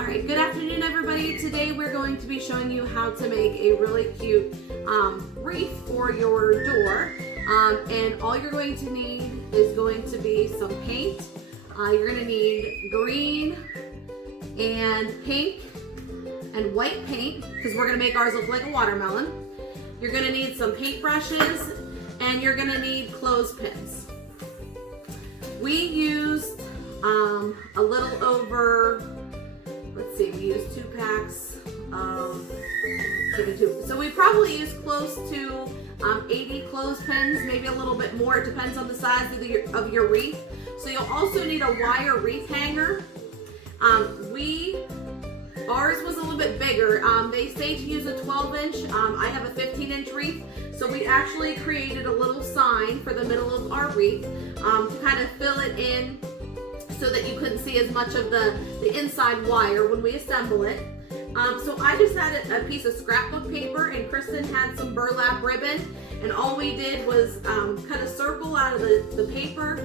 All right, good afternoon everybody. Today we're going to be showing you how to make a really cute wreath for your door. And all you're going to need is going to be some paint. You're going to need green and pink and white paint because we're going to make ours look like a watermelon. You're going to need some paint brushes and you're going to need clothespins. We used a little over, let's see, we used 2 packs of 2. So we probably used close to 80 clothespins, maybe a little bit more. It depends on the size of your wreath. So you'll also need a wire wreath hanger. Ours was a little bit bigger. They say to use a 12-inch. I have a 15-inch wreath. So we actually created a little sign for the middle of our wreath to kind of fill it in so that you couldn't see as much of the inside wire when we assemble it. So I just had a piece of scrapbook paper and Kristen had some burlap ribbon, and all we did was cut a circle out of the paper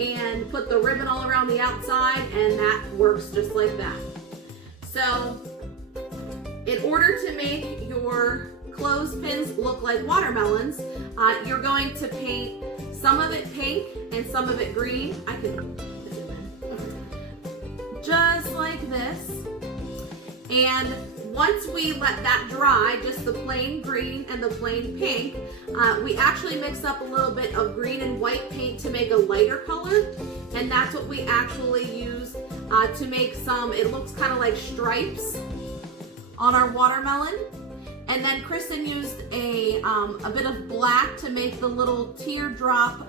and put the ribbon all around the outside, and that works just like that. So in order to make your clothespins look like watermelons, you're going to paint some of it pink and some of it green. I can just like this. And once we let that dry, just the plain green and the plain pink, we actually mixed up a little bit of green and white paint to make a lighter color. And that's what we actually used to make some, it looks kind of like stripes on our watermelon. And then Kristen used a bit of black to make the little teardrop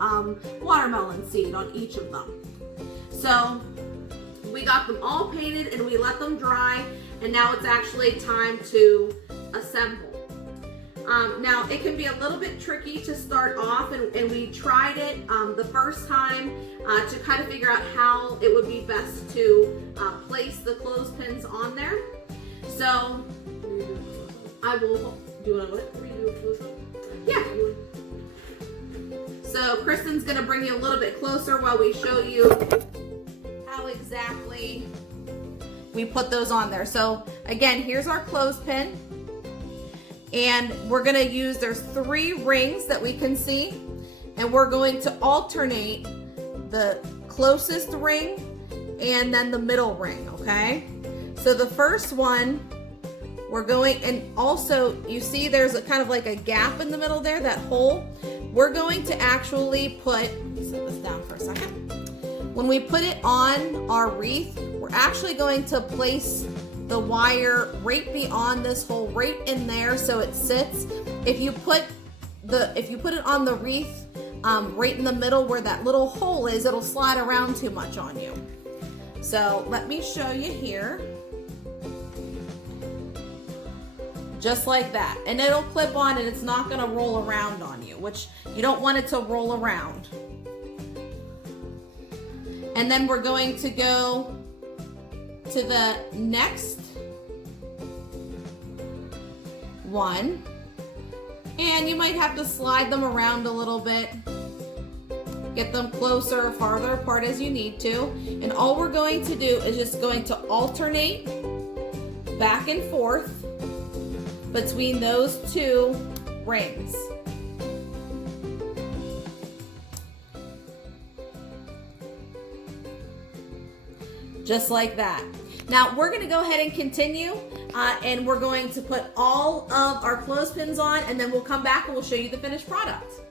watermelon seed on each of them. So we got them all painted and we let them dry, and now it's actually time to assemble. Now it can be a little bit tricky to start off, and we tried it the first time to kind of figure out how it would be best to place the clothespins on there. So I will do it. Yeah. So Kristen's gonna bring you a little bit closer while we show you how exactly we put those on there. So again, here's our clothespin, and we're gonna use, there's 3 rings that we can see, and we're going to alternate the closest ring and then the middle ring, okay? So the first one, we're going, and also you see there's a kind of like a gap in the middle there, that hole. We're going to actually put, set this down for a second. When we put it on our wreath, we're actually going to place the wire right beyond this hole, right in there, so it sits. If you put it on the wreath right in the middle where that little hole is, it'll slide around too much on you. So let me show you here. Just like that. And it'll clip on and it's not gonna roll around on you, which you don't want it to roll around. And then we're going to go to the next one. And you might have to slide them around a little bit. Get them closer or farther apart as you need to. And all we're going to do is just going to alternate back and forth between those 2 rings. Just like that. Now we're gonna go ahead and continue and we're going to put all of our clothespins on, and then we'll come back and we'll show you the finished product.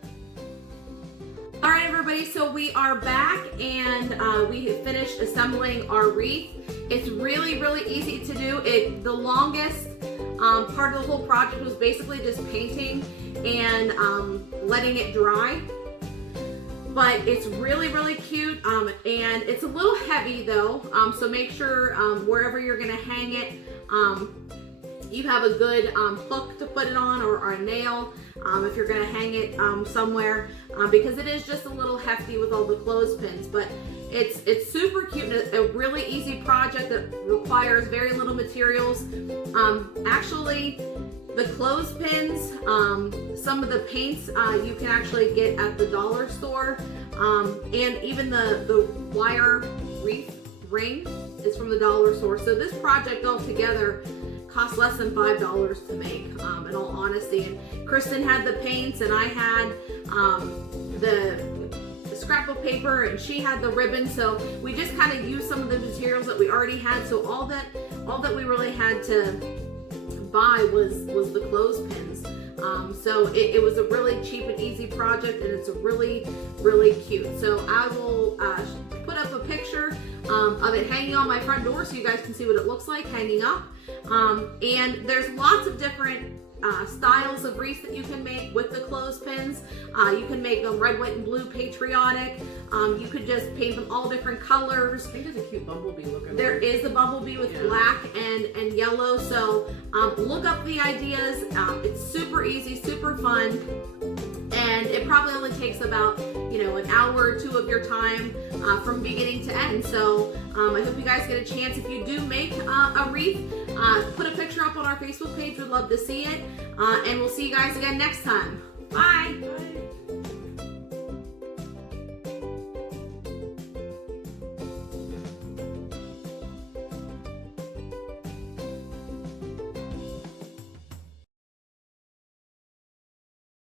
All right, everybody, so we are back and we have finished assembling our wreath. It's really, really easy to do. The longest part of the whole project was basically just painting and letting it dry. But it's really, really cute, and it's a little heavy though, so make sure wherever you're gonna hang it, you have a good hook to put it on, or a nail if you're gonna hang it somewhere, because it is just a little hefty with all the clothespins. But it's super cute and a really easy project that requires very little materials. Actually, the clothespins, some of the paints you can actually get at the dollar store, and even the wire wreath ring is from the dollar store. So this project altogether cost less than $5 to make, in all honesty. And Kristen had the paints, and I had the scrapbook paper, and she had the ribbon. So we just kind of used some of the materials that we already had. So all that we really had to buy was the clothespins. So it was a really cheap and easy project, and it's a really cute. So I will put up a picture of it hanging on my front door so you guys can see what it looks like hanging up. And there's lots of different styles of wreaths that you can make with the clothespins. You can make them red, white, and blue patriotic. You could just paint them all different colors. I think there's a cute bumblebee looking. There is a bumblebee with black and yellow. So look up the ideas. It's super easy, super fun. And it probably only takes about, an hour or two of your time from beginning to end. So I hope you guys get a chance. If you do make a wreath, put a picture up on our Facebook page. We'd love to see it. And we'll see you guys again next time. Bye. Bye.